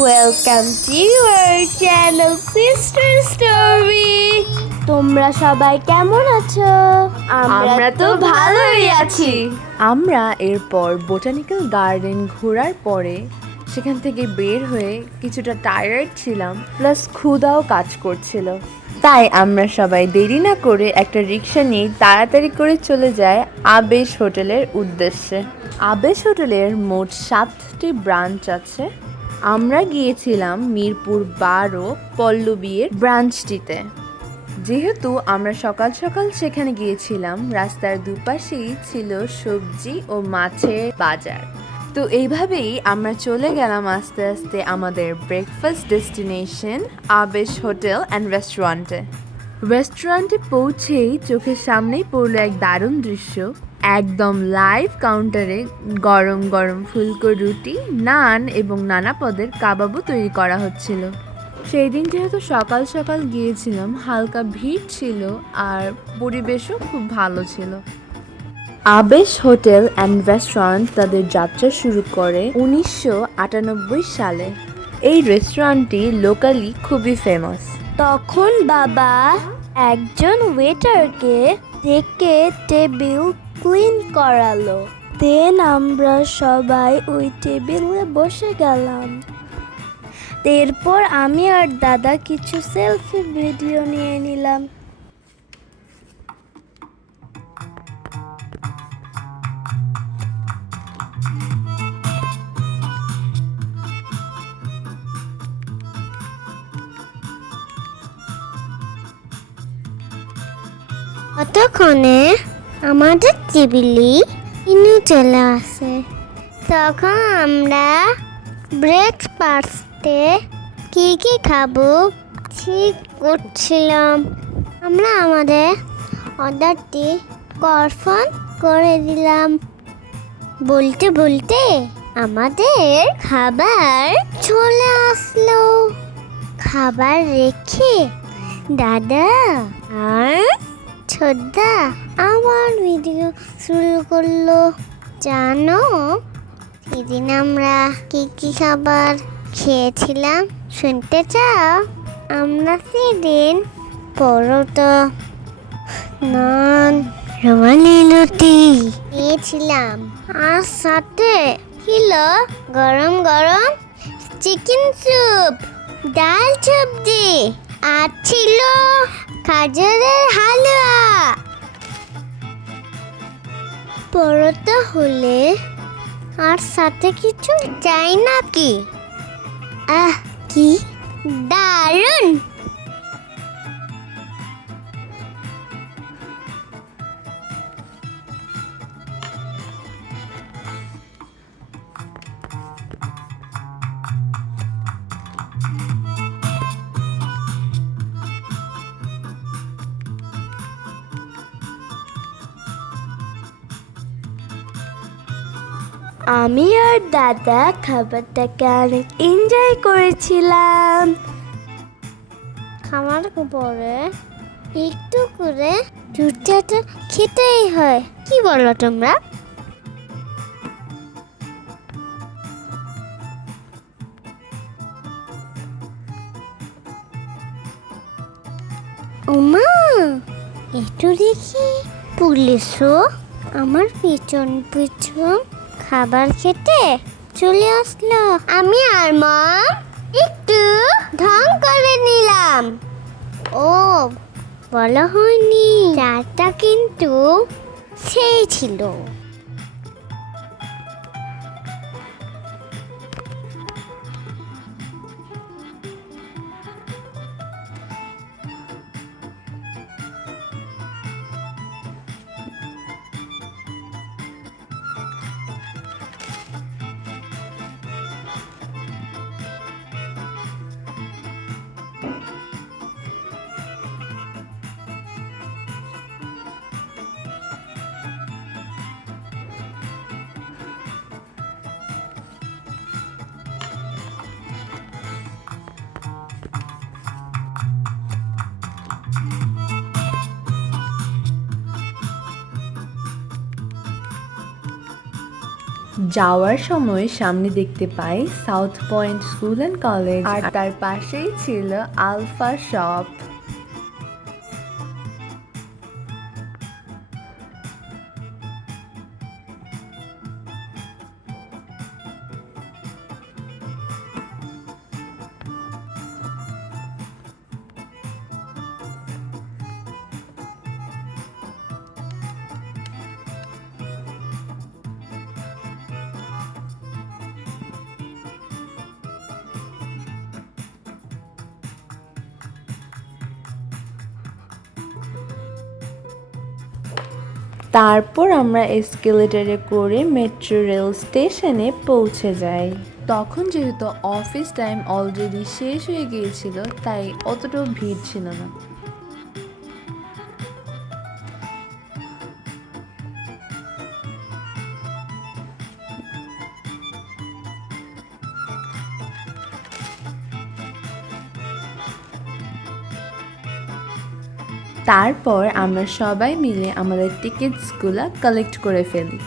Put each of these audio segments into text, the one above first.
Welcome to your channel sister story. তোমরা সবাই কেমন আছো? আমরা তো ভালোই আছি। আমরা এরপর বোটানিক্যাল গার্ডেন ঘোরার পরে সেখান থেকে বের হয়ে কিছুটা টায়ার্ড ছিলাম, প্লাস ক্ষুধাও কাজ করছিল। তাই আমরা সবাই দেরি না করে একটা রিক্সা নিয়ে তাড়াতাড়ি করে চলে যায় আবেশ হোটেলের উদ্দেশ্যে। আবেশ হোটেলের মোট 7টি ব্রাঞ্চ আছে। আমরা গিয়েছিলাম মিরপুর 12 পল্লবীর ব্রাঞ্চটিতে। যেহেতু আমরা সকাল সকাল সেখানে গিয়েছিলাম, রাস্তার দুপাশেই ছিল সবজি ও মাছের বাজার। তো এইভাবেই আমরা চলে গেলাম আস্তে আস্তে আমাদের breakfast destination Avesh hotel and রেস্টুরেন্টে। রেস্টুরেন্টে পৌঁছেই চোখের সামনেই পড়লো এক দারুণ দৃশ্য। একদম লাইভ কাউন্টারে গরম গরম ফুলকো রুটি, নান এবং নানা পদের কাবাবও তৈরি করা হচ্ছিল। সেই দিন যেহেতু সকাল সকাল গিয়েছিলাম, হালকা ভিড় ছিল আর পরিবেশও খুব ভালো ছিল। আবেশ হোটেল অ্যান্ড রেস্টুরেন্ট তাদের যাত্রা শুরু করে 1998 সালে। এই রেস্টুরেন্টটি লোকালি খুবই ফেমাস। তখন বাবা একজন ওয়েটারকে ডেকে টেবিল ক্লিন করালো। দেন আমরা সবাই ওই টেবিলে বসে গেলাম। এরপর আমি আর দাদা কিছু সেলফি ভিডিও নিয়ে নিলাম। ততক্ষণে আমাদের টেবিলে ইনু চলে আসে। তখন আমরা ব্রেকফাস্টে কি কি খাবো ঠিক করছিলাম। আমরা আমাদের অর্ডারটি কনফার্ম করে দিলাম। বলতে বলতে আমাদের খাবার চলে আসলো। খাবার রেখে দাদা আর ছোটদা আবার ভিডিও শুরু করলো। জানো সেদিন আমরা কি কি খাবার খেয়েছিলাম? শুনতে চাও? আমরা সেদিন পরোটা, নান, রুমালি রুটি খেয়েছিলাম, আর সাথে ছিল গরম গরম চিকেন স্যুপ, ডাল সবজি, আর ছিল খাজুরের হালুয়া। পরোটা হলে আর সাথে কিছু চাই নাকি? কি দারুণ! আমি আর দাদা খাবারটাকে অনেক এনজয় করেছিলাম। খাবার পরে একটু করে রুটিটা খেতেই হয়, কি বলো তোমরা? ওমা, একটু দেখি পুলিশও আমার পিছন পিছন খাবার খেতে চলে আসলো। আমি আর মা একটু ঢং করে নিলাম। ও, বলা হয়নি, চাটা কিন্তু সেই ছিল। যাওয়ার সময় সামনে দেখতে পাই South Point School and College, আর তার পাশেই ছিল আলফা শপ। তারপর আমরা এসকেলেটরে করে মেট্রো রেল স্টেশনে পৌঁছে যাই। তখন যেহেতু অফিস টাইম অলরেডি শেষ হয়ে গিয়েছিল, তাই অতটাও ভিড় ছিল না। তারপর আমরা সবাই মিলে আমাদের টিকিটসগুলো কালেক্ট করে ফেলি।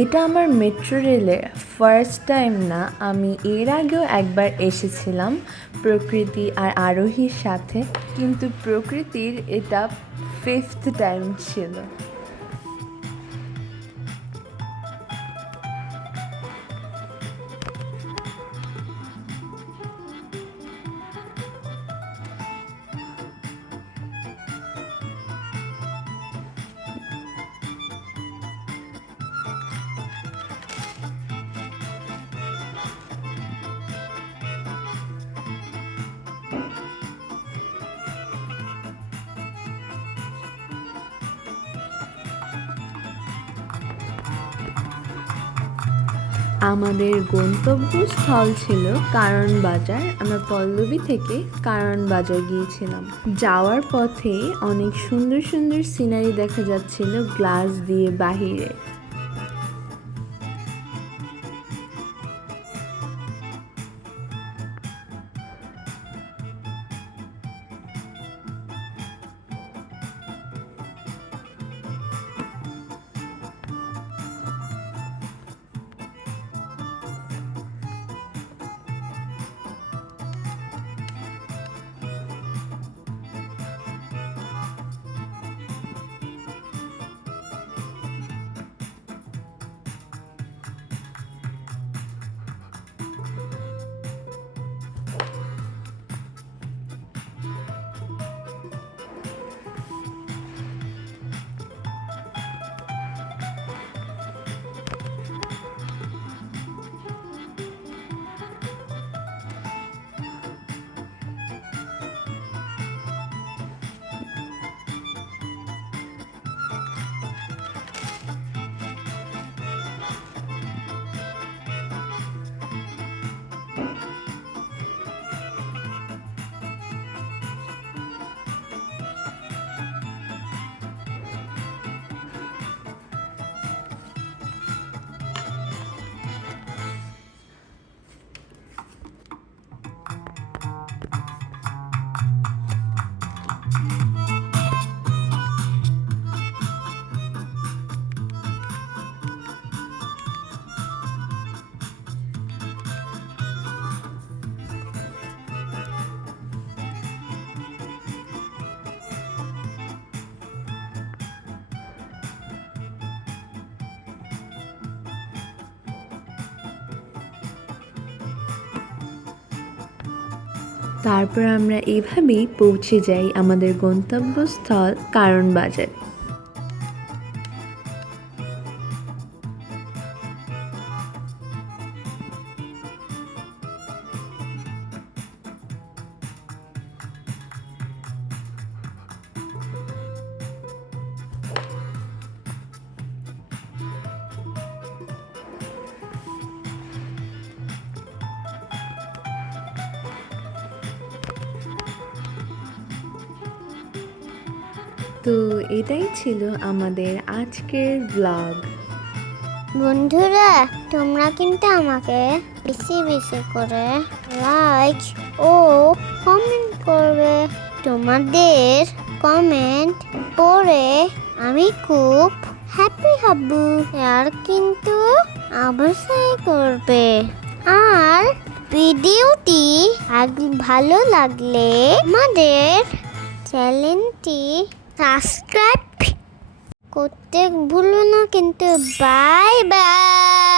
এটা আমার মেট্রো রেলে ফার্স্ট টাইম না, আমি এর আগেও একবার এসেছিলাম প্রকৃতি আর আরোহীর সাথে, কিন্তু প্রকৃতির এটা 5th টাইম ছিল। আমাদের গন্তব্যস্থল ছিল কারণ বাজার। আমরা পল্লবী থেকে কারণ বাজার গিয়েছিলাম। যাওয়ার পথে অনেক সুন্দর সুন্দর সিনারি দেখা যাচ্ছিল গ্লাস দিয়ে বাহিরে। তারপর আমরা এইভাবেই পৌঁছে যাই আমাদের গন্তব্যস্থল কারণ বাজার। তো এটাই ছিল আমাদের আজকের ব্লগ। বন্ধুরা, তোমরা কিন্তু আমাকে বেশি বেশি করে লাইক ও কমেন্ট করবে। তোমাদের কমেন্ট পড়ে আমি খুব হ্যাপি হব। আর কিন্তু অবশ্যই করবে। আর ভিডিওটি ভালো লাগলে আমাদের চ্যানেলটি সাবস্ক্রাইব করতে ভুলো না কিন্তু। Bye bye.